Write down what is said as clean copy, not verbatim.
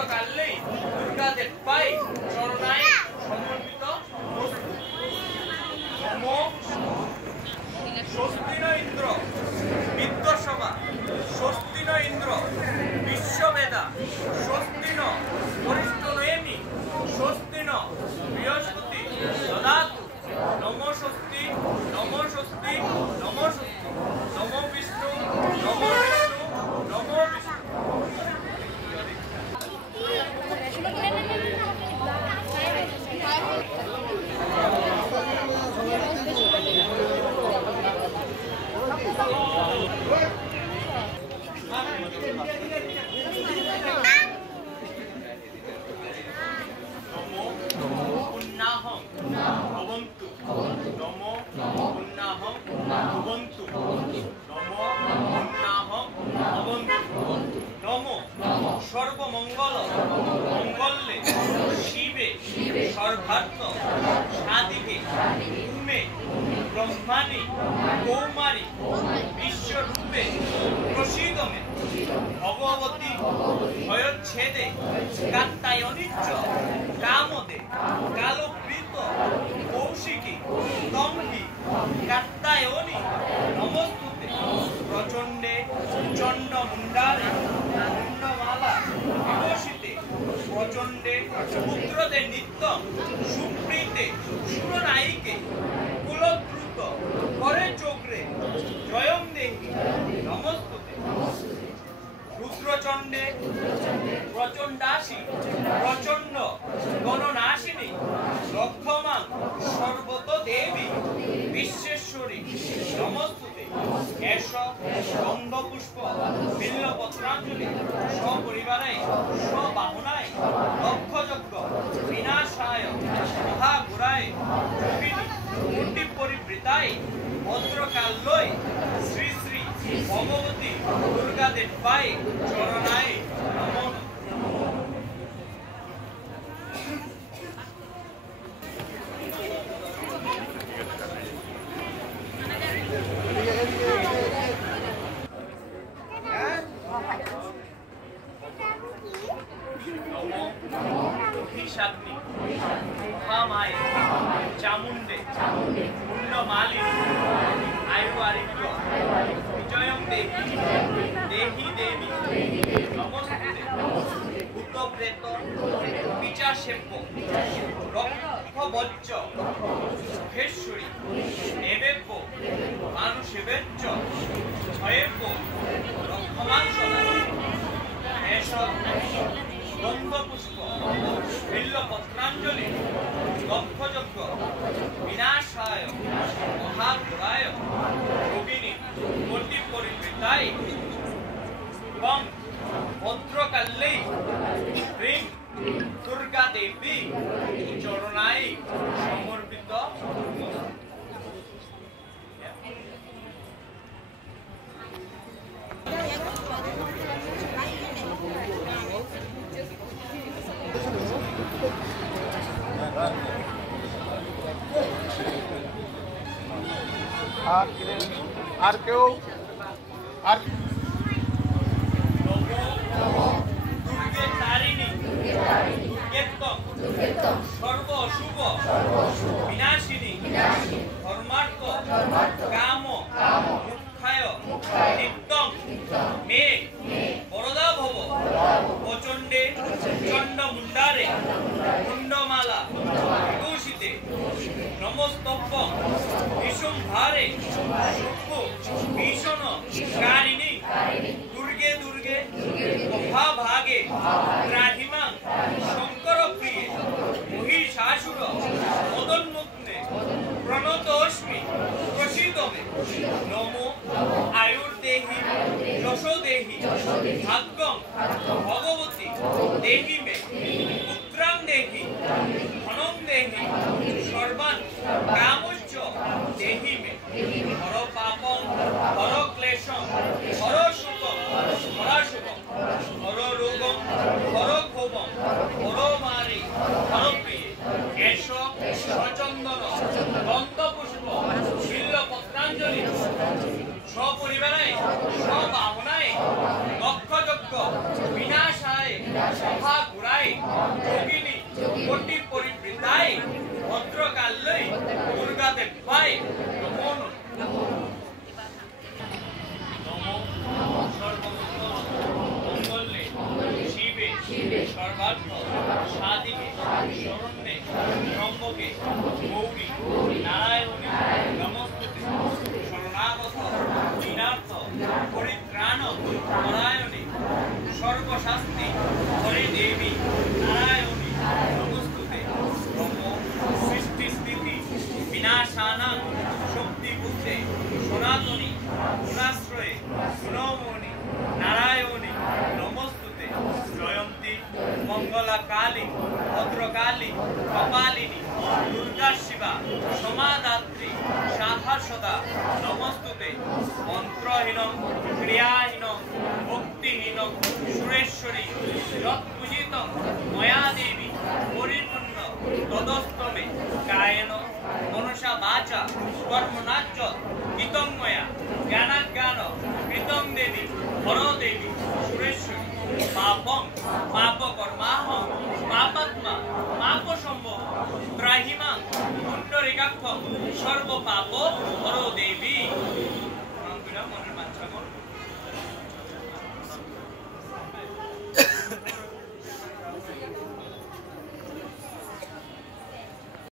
ভদ্রকালেই দুর্গাদের পাই চরণায় সমর্পিত স্বস্তিন ইন্দ্র বিদ্যসভা স্বস্তিন ইন্দ্র বিশ্ববেদা স্বস্তিন পরিষ্ঠনয়েমি স্বস্তিন বৃহস্পতি দদাতু নমো স্বস্তি নমো স্বস্তি নমো স্বস্তি নমো বিষ্ণু নমো বিষ্ণু নমো বিষ্ণু। সর্বমঙ্গল মঙ্গলে শিবে সর্বার্থ সাধিকে উমে ব্রহ্মাণী কৌমারী বিশ্বরূপে প্রসীদমে ভগবতী ভয়চ্ছেদে কাত্যায়নিচ্চ কামদে কালকৃত কৌশিকী তম্ভি কাত্যায়নী নমস্তুতে প্রচণ্ডে চণ্ডমুণ্ডারে মুণ্ডমালা বিভূষিতে প্রচণ্ডে পুত্রদের নিত্য সুপ্রীতে সুরনায়িকে কুলদ্রুত করে চক্রে জয়ং দেহি নমস্তুতে রুদ্রচণ্ডে প্রচণ্ডাসী প্রচণ্ড গণনাশিনী রক্ষমাং সর্বত দেবী বিশ্বেশ্বরী নমস্তুতে এষ গন্ধপুষ্প বিল্লপত্রাঞ্জলি সপরিবারে স্ববাহনায় দক্ষযজ্ঞ বিনাশায় মহাগুরায় যোগিনী কুণ্ডি পরিবৃতায় ভদ্রকাল্যই শ্রী শ্রী ভগবতী দুর্গাদের পায়ে চরণায় নমো। মহিষাগ্নি মহামায়ে চামুণ্ডে পুণ্যমালিনী আয়ু আরিদ্র বিজয়ং দেহি দেহি দেবী নমস্তুতে ভূতপ্রেত পিচাশেব্য রক্ষবজ্জ সুখেশ্বরী দেবেব্য মানুষেবেচ্চ ভয়েব্য রক্ষমাংসদা এষ গন্ধপুষ্প বিল্লপত্রাঞ্জলি দক্ষযজ্ঞ বিনাশায় মহাগুরায় যোগিনী কোটি পরিবৃতায় এবং ভদ্রকাল্যেই হ্রিং দুর্গা দেবী চরণায় সমর্পিত। আর কেউ আর দুর্গে তারিণী দুর্গেত্তম সর্ব শুভ বিনাশিনী ধর্মার্থ কাম মুখ্যায় নিত্যম মে বরদা ভব প্রচণ্ডে চণ্ডমুণ্ডারে মুণ্ডমালা বিভূষিতে নমস্তব্যম বিশুম্ভারে ভীষণ কারিণী দুর্গে দুর্গে মহাভাগে ত্রাহিমাং শঙ্কর প্রিয়ে মহিষাসুর মদন্মুগ্নে প্রণতোস্মি প্রসীদমে নমো আয়ুর্দেহি যশোদেহি ভাগ্যং ভগবতী দেহি মে পুত্রাং দেহি ধনং দেহি সর্বান কামুচ্চ দেহি মে হর পাপং হর ক্লেশং হর সুখং হরাশুভং হর রোগং হর ক্ষোভং হর মারি হর প্রিয়ে এষ সচন্দন গন্ধপুষ্প বিল্লপত্রাঞ্জলি সপরিবারে স্ববাহনায় দক্ষযজ্ঞ বিনাশায় মহাগুরায় পরায়ণে সর্বশাস্ত্রে হরে দেবী নারায়ণী নমস্তুতে। নম সৃষ্টি স্থিতি বিনাশানাং শক্তিভূতে সনাতনী গুণাশ্রয়ে গুণমণি নারায়ণী নমস্তুতে। জয়ন্তী মঙ্গলা কালী ভদ্রকালী কপালিনী দুর্গা শিবা সমাদাত্রী সাহা সদা নমস্তুতে। মন্ত্রহীনং ক্রিয়াহীনং ভক্তিহীনং সুরেশ্বরী যৎপূজিতং ময়া দেবী পরিপূর্ণ তদস্তমে কায়েন মনসা বাচা কর্মণাচ্চ হিতং ময়া জ্ঞানাজ্ঞান কৃতং দেবী হর দেবী সুরেশ্বরী। পাপং পাপকর্মাহং পাপাত্মা পাপসম্ভব ত্রাহিমাং পুণ্ডরিকাক্ষং সর্বপাপ হর দেবী